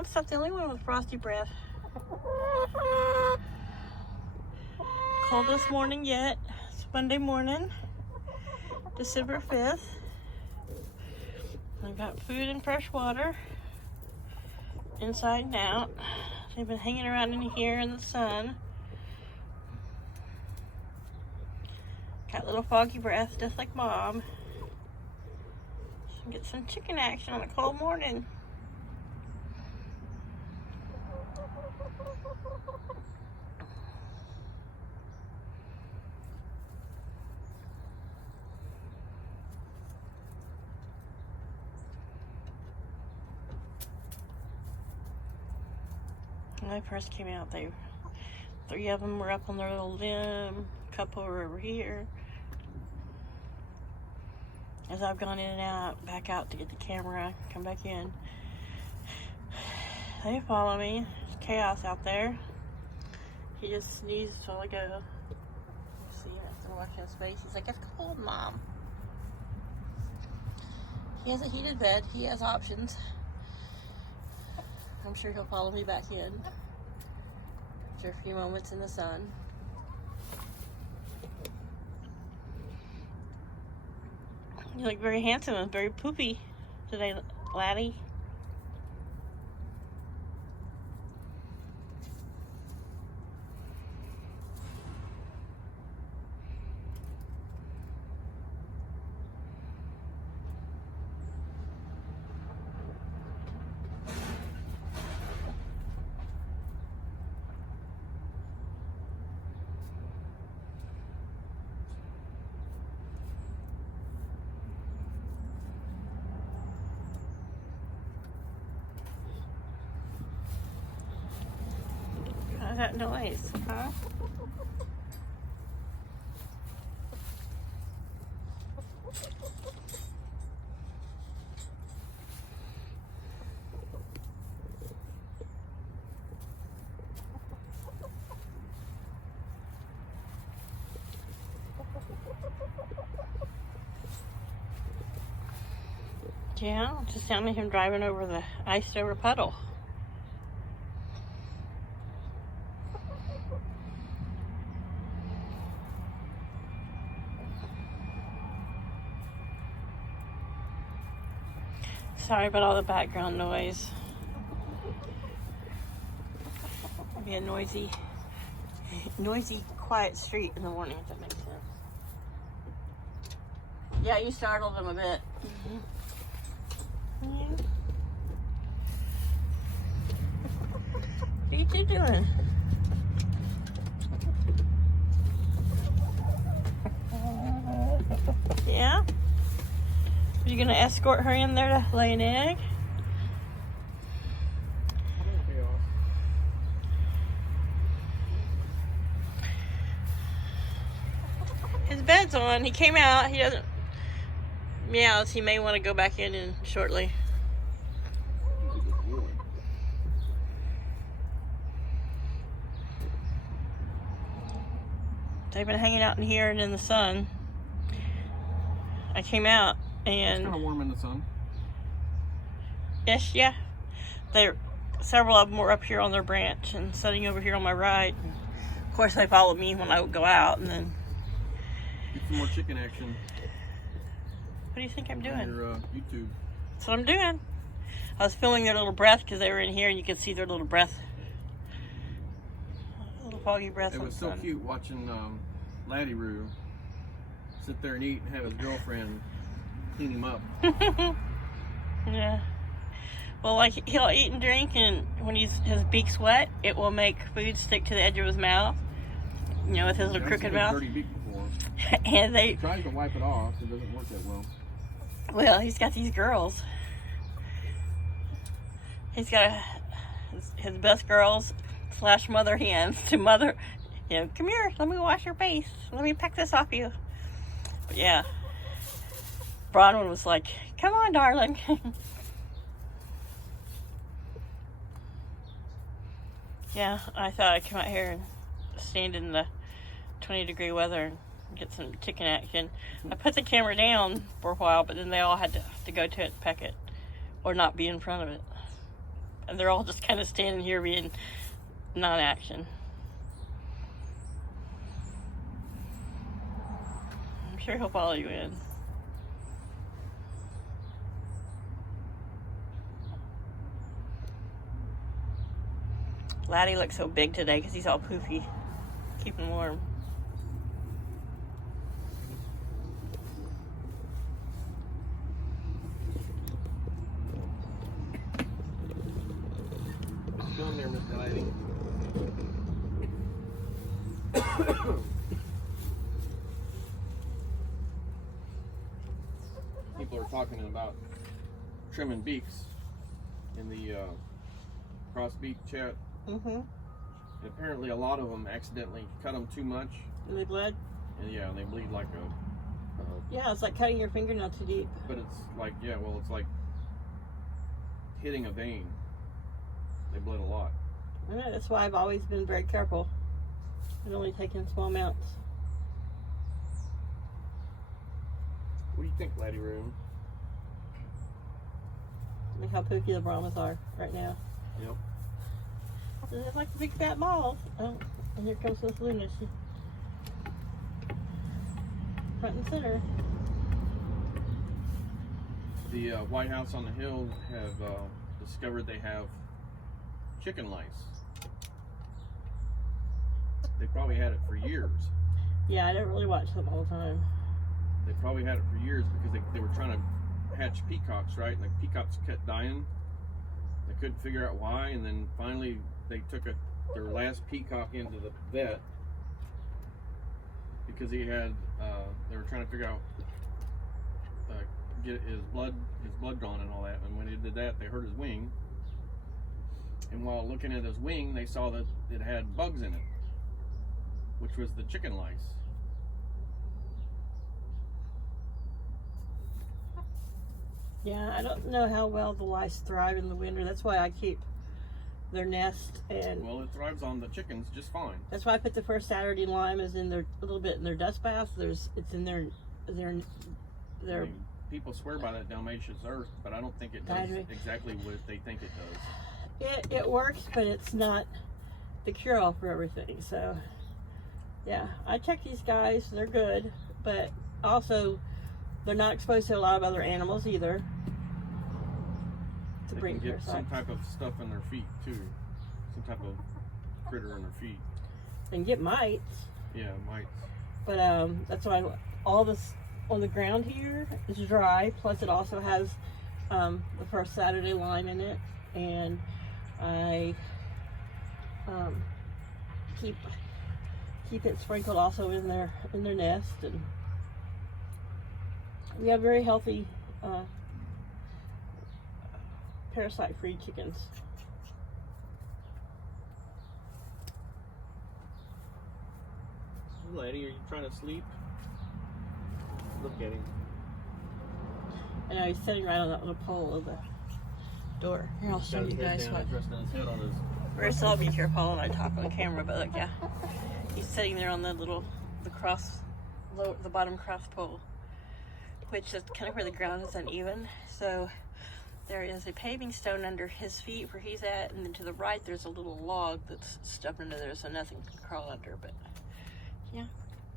Mom's not the only one with frosty breath. Coldest morning yet. It's Monday morning, December 5th. I've got food and fresh water inside and out. They've been hanging around in here in the sun. Got a little foggy breath, just like Mom. Get some chicken action on a cold morning. When I first came out, 3 of them were up on their little limb, a couple were over here. As I've gone in and out, back out to get the camera, come back in, they follow me. There's chaos out there. He just sneezes till I go. See, I have to watch his face. He's like, "It's cold, Mom." He has a heated bed. He has options. I'm sure he'll follow me back in after a few moments in the sun. You look very handsome and very poopy today, laddie. How's that noise, huh? Yeah, just sounded him driving over the iced over puddle. Sorry about all the background noise. It'll be a noisy, quiet street in the morning, if that makes sense. Yeah, you startled him a bit. Yeah. What are you two doing? Yeah? Are you gonna escort her in there to lay an egg? His bed's on. He came out. He doesn't meows. He may want to go back in shortly. They've been hanging out in here and in the sun. I came out and it's kind of warm in the sun. Yes, yeah. Several of them were up here on their branch and sitting over here on my right. Of course, they followed me when I would go out, and then Get some more chicken action. What do you think I'm doing? On your YouTube. That's what I'm doing. I was filming their little breath because they were in here, and you could see their little breath, little foggy breath. It was so cute watching Laddie Roo sit there and eat and have his girlfriend clean him up. Yeah. Well, like, he'll eat and drink, and when his beak's wet, it will make food stick to the edge of his mouth. You know, with his little crooked mouth. I've seen a dirty beak before. And He tries to wipe it off. It doesn't work that well. Well, he's got these girls. He's got his best girls / mother hens to mother. You know, come here, let me wash your face. Let me peck this off you. But yeah, Bronwyn was like, "Come on, darling." Yeah, I thought I'd come out here and stand in the 20-degree weather and get some chicken action. I put the camera down for a while, but then they all had to go to it and peck it, or not be in front of it. And they're all just kind of standing here being non-action. I'm sure he'll follow you in. Laddie looks so big today because he's all poofy. Keep him warm. Down there, Mr. Lady. People are talking about trimming beaks in the cross beak chat. Mm-hmm. And apparently a lot of them accidentally cut them too much. And they bled? And yeah, they bleed like a... Yeah, it's like cutting your fingernail too deep. But it's like, yeah, well, it's like hitting a vein. They bled a lot. I know, that's why I've always been very careful. I've only taken small amounts. What do you think, Laddie Room? Look how poofy the Brahmas are right now. Yep. They're like big fat balls. Oh, and here comes this Luna. She... front and center. The White House on the Hill have discovered they have chicken lice. They probably had it for years. Yeah, I don't really watch them all the time. They probably had it for years because they were trying to hatch peacocks, right? And the peacocks kept dying. They couldn't figure out why, and then finally they took their last peacock into the vet because he had. They were trying to figure out get his blood drawn and all that. And when they did that, they hurt his wing. And while looking at his wing, they saw that it had bugs in it, which was the chicken lice. Yeah, I don't know how well the lice thrive in the winter. That's why I keep their nest, and well, it thrives on the chickens just fine. that's why I put the first Saturday lime is in their a little bit in their dust bath. It's in their I mean, people swear by that Dalmatian's earth, but I don't think it does exactly what they think it does. It works, but it's not the cure-all for everything. So yeah, I check these guys. They're good, but also they're not exposed to a lot of other animals either. To They bring can get some parasites. type of stuff in their feet too, some type of critter in their feet. And get mites. Yeah, mites. But that's why all this on the ground here is dry. Plus, it also has the first Saturday lime in it, and I keep it sprinkled also in their nest, and we have very healthy parasite-free chickens. Lady, are you trying to sleep? Look at him. And he's sitting right on that little pole of the door. Here, I'll show you guys what. First, I'll be careful when I talk on camera, but look, yeah, he's sitting there on the bottom cross pole, which is kind of where the ground is uneven. So there is a paving stone under his feet where he's at, and then to the right there's a little log that's stuck under there, so nothing can crawl under. But yeah,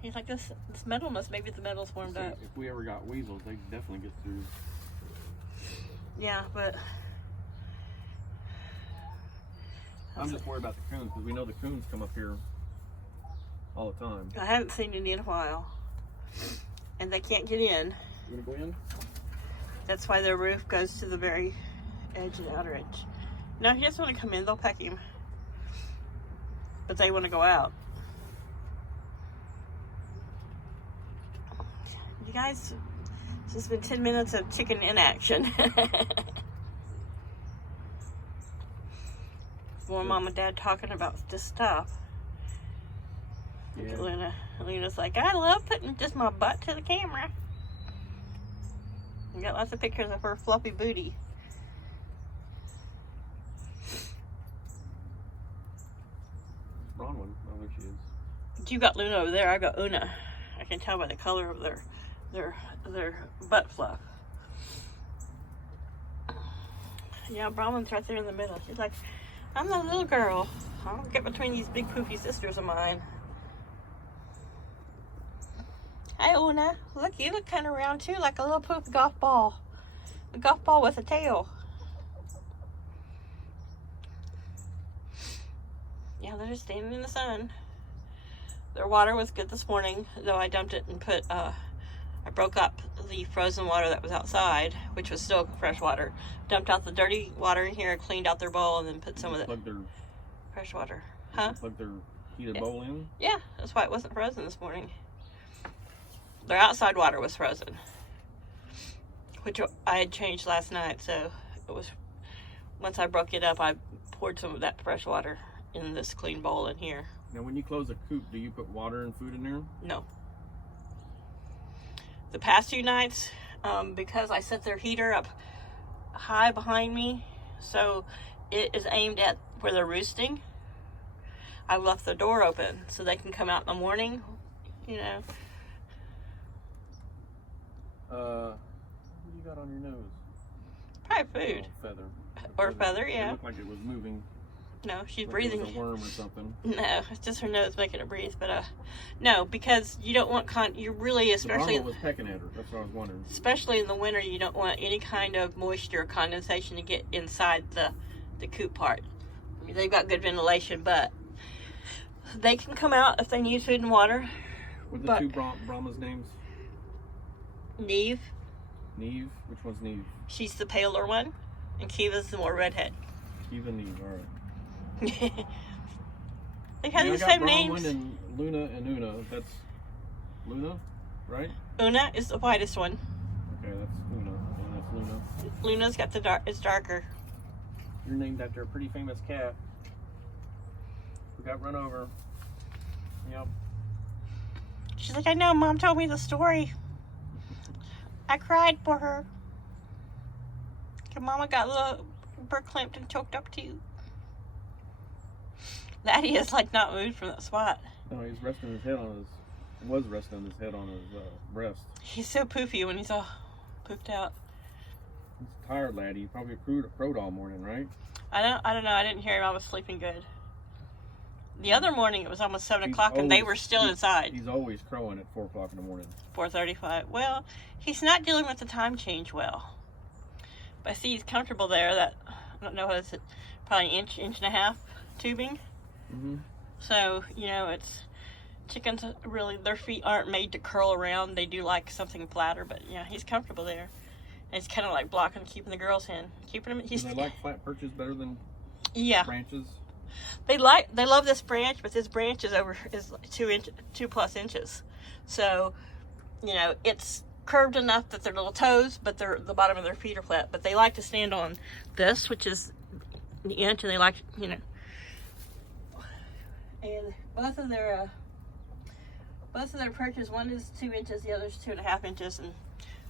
he's like, this metal maybe the metal's warmed up. If we ever got weasels, they'd definitely get through. Yeah, but I'm just worried about the coons because we know the coons come up here all the time. I haven't seen any in a while, and they can't get in. You wanna go in? That's why their roof goes to the very edge and outer edge. Now, if he doesn't want to come in, they'll peck him. But they want to go out. You guys, this has been 10 minutes of chicken inaction. More mom and dad talking about this stuff. Yeah. Luna's like, I love putting just my butt to the camera. We got lots of pictures of her fluffy booty. Bronwyn, oh, there she is. But you got Luna over there. I got Una. I can tell by the color of their butt fluff. Yeah, Brahman's right there in the middle. She's like, I'm the little girl. I don't get between these big poofy sisters of mine. Hi, Una. Look, you look kind of round too, like a little poof golf ball. A golf ball with a tail. Yeah, they're just standing in the sun. Their water was good this morning, though I dumped it and put, I broke up the frozen water that was outside, which was still fresh water. Dumped out the dirty water in here, cleaned out their bowl, and then put some of the fresh water. Huh? Plug their heated bowl in? Yeah, that's why it wasn't frozen this morning. Their outside water was frozen, which I had changed last night, so it was, once I broke it up, I poured some of that fresh water in this clean bowl in here. Now, when you close a coop, do you put water and food in there? No. The past few nights, because I set their heater up high behind me, so it is aimed at where they're roosting, I left the door open so they can come out in the morning, you know. What do you got on your nose? Probably food. Oh, feather. Or feather, yeah. It looked like it was moving. No, she's Like breathing. it was a worm or something. No, it's just her nose making her breathe. But no, because you don't want you really, especially The was pecking at her. That's what I was wondering. Especially in the winter, you don't want any kind of moisture or condensation to get inside the coop part. I mean, they've got good ventilation, but they can come out if they need food and water. What are the two Brahma's names? Neve. Neve? Which one's Neve? She's the paler one, and Kiva's the more redhead. Kiva, Neve, all right. They have the same names. Brahman and Luna and Una. That's Luna, right? Una is the whitest one. Okay, that's Una. And that's Luna. Luna's got the it's darker. You're named after a pretty famous cat. We got run over. Yep. She's like, I know, Mom told me the story. I cried for her. Your mama got a little verklempt and choked up too. Laddie is like not moved from that spot. No, he's resting his head on his, was resting his head on his breast. He's so poofy when he's all pooped out. He's tired, laddie. He probably crowed all morning, right? I don't know. I didn't hear him. I was sleeping good. The other morning it was almost 7 o'clock and they were still inside. He's always crowing at 4 o'clock in the morning. 4:35. Well, he's not dealing with the time change well. But I see he's comfortable there. That, I don't know, what is it? Probably an inch and a half tubing. Mm-hmm. So, you know, it's chickens really, their feet aren't made to curl around. They do like something flatter, but yeah, he's comfortable there. And it's kind of like blocking, keeping the girls in, keeping them. Do they like flat perches better than branches? They love this branch, but this branch is 2+ inches. So, you know, it's curved enough that their little toes, but the bottom of their feet are flat. But they like to stand on this, which is the inch, and they like, you know. And both of their perches, one is 2 inches, the other is 2.5 inches, and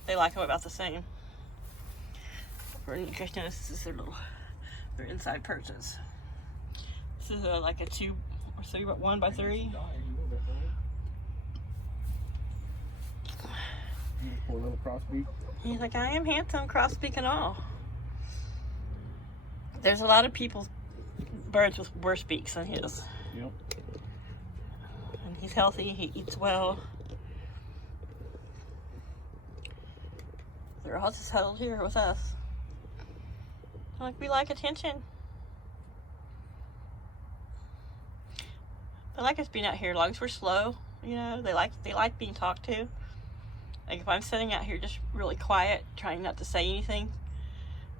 they like them about the same. For nutrition, this is their inside perches. This is like a 2 or 3, but 1 by 3. Poor little crossbeak. He's like, I am handsome, crossbeak and all. There's a lot of birds with worse beaks than his. Yep. And he's healthy, he eats well. They're all just huddled here with us. Like, we like attention. They like us being out here as long as we're slow, you know. They like being talked to. Like if I'm sitting out here just really quiet, trying not to say anything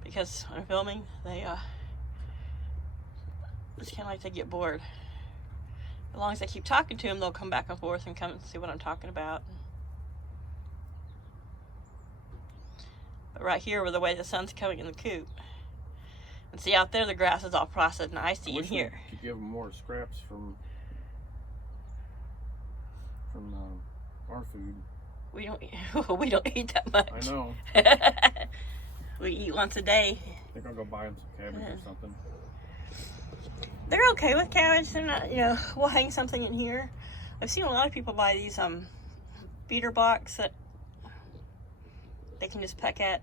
because I'm filming, they it's kind of like they get bored. As long as I keep talking to them, they'll come back and forth and come and see what I'm talking about. But right here, with the way the sun's coming in the coop, and see out there, the grass is all frosted and icy in here. You give them more scraps from our food. We don't eat that much. I know. We eat once a day. I think I'll go buy them some cabbage or something. They're okay with cabbage. They're not, you know, we'll hang something in here. I've seen a lot of people buy these feeder blocks that they can just peck at,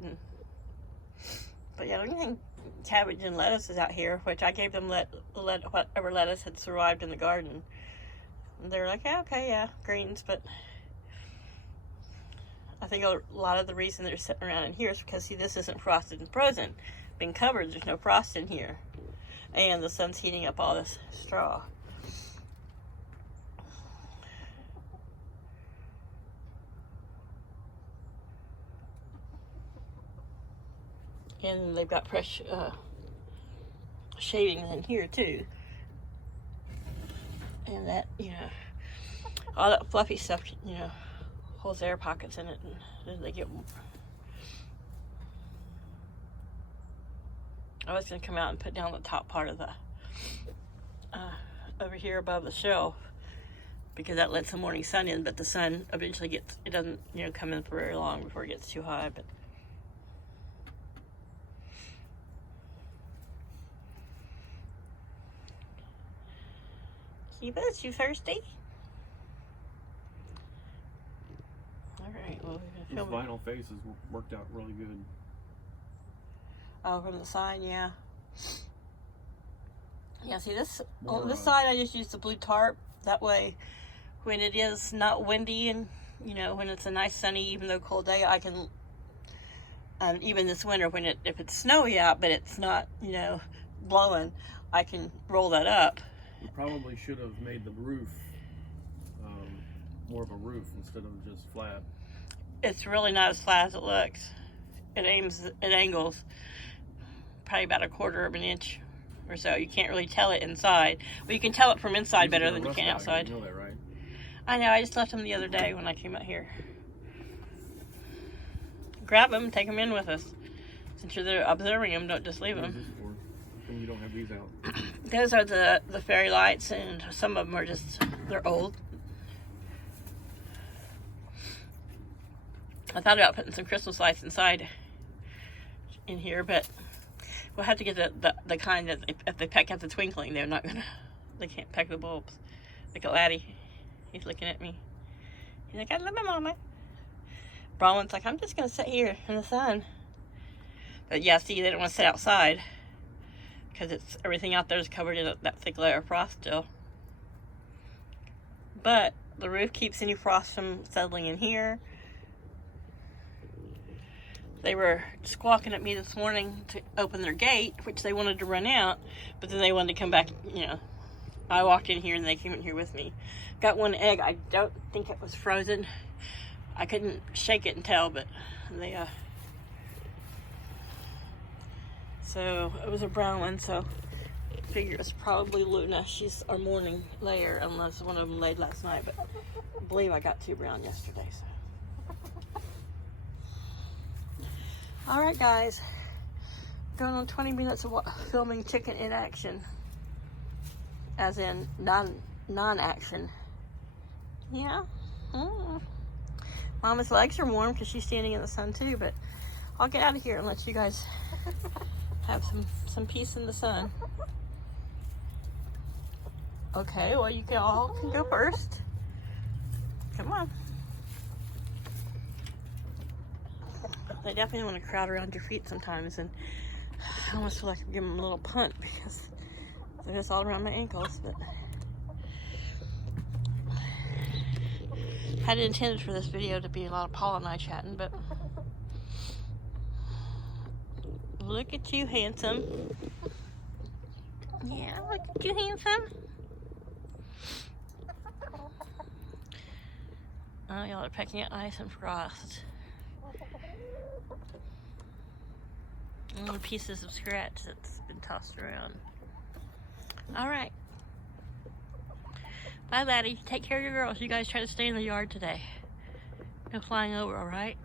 but yeah, we can hang cabbage and lettuces out here, which I gave them whatever lettuce had survived in the garden. And they're like, yeah, okay, yeah, greens, but I think a lot of the reason they're sitting around in here is because, see, this isn't frosted and frozen. Been covered, there's no frost in here. And the sun's heating up all this straw. And they've got fresh shavings in here too. And that, you know, all that fluffy stuff, you know, holds air pockets in it, and then they get. I was going to come out and put down the top part of the over here above the shelf, because that lets the morning sun in, but the sun eventually gets, it doesn't, you know, come in for very long before it gets too high. But Keebus, you thirsty? Alright, well, we're Those gonna vinyl faces worked out really good. Oh, from the side, yeah. Yeah, see this, More, on this side I just use the blue tarp. That way, when it is not windy and, you know, when it's a nice sunny, even though cold day, I can, even this winter when if it's snowy out, but it's not, you know, blowing, I can roll that up. We probably should have made the roof more of a roof instead of just flat. It's really not as flat as it looks. It angles probably about 1/4 of an inch or so. You can't really tell it inside. Well, you can tell it from inside better than you can outside. You know that, right? I know, I just left them the other day when I came out here. Grab them, take them in with us. Since you're there observing them, don't just leave What is them. this for? How come you don't have these out? Those are the fairy lights, and some of them are just, they're old. I thought about putting some Christmas lights inside in here, but we'll have to get the kind that if they peck at the twinkling, they're not gonna, they can't peck the bulbs. Look at Laddie. He's looking at me. He's like, I love my mama. Bronwyn's like, I'm just gonna sit here in the sun. But yeah, see, they don't want to sit outside because it's everything out there is covered in that thick layer of frost still. But the roof keeps any frost from settling in here. They were squawking at me this morning to open their gate, which they wanted to run out, but then they wanted to come back, you know. I walked in here and they came in here with me. Got one egg. I don't think it was frozen. I couldn't shake it and tell, but they, so it was a brown one, so I figure it's probably Luna. She's our morning layer, unless one of them laid last night, but I believe I got 2 brown yesterday, so. Alright guys, going on 20 minutes of filming chicken in action, as in non-action. Yeah. Mama's legs are warm because she's standing in the sun too, but I'll get out of here and let you guys have some peace in the sun. Okay, well you all can go first. Come on. They definitely want to crowd around your feet sometimes, and I almost feel like I'm giving them a little punt because they're just all around my ankles. But I hadn't intended for this video to be a lot of Paula and I chatting, but look at you, handsome. Yeah, look at you, handsome. Oh, y'all are pecking at ice and frost. Little pieces of scratch that's been tossed around. Alright. Bye, Laddie. Take care of your girls. You guys try to stay in the yard today. No flying over, alright?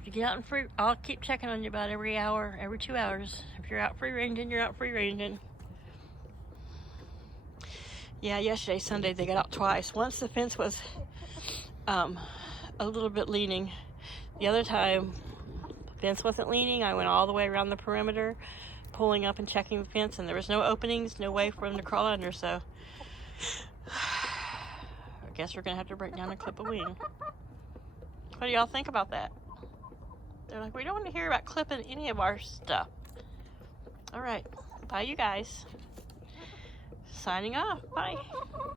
If you get out in free, I'll keep checking on you about every hour, every 2 hours. If you're out free ranging, you're out free ranging. Yeah, yesterday, Sunday, they got out twice. Once the fence was a little bit leaning. The other time, fence wasn't leaning. I went all the way around the perimeter, pulling up and checking the fence, and there was no openings, no way for them to crawl under, so I guess we're gonna have to break down and clip a wing. What do y'all think about that? They're like, we don't want to hear about clipping any of our stuff. All right. Bye, you guys. Signing off. Bye.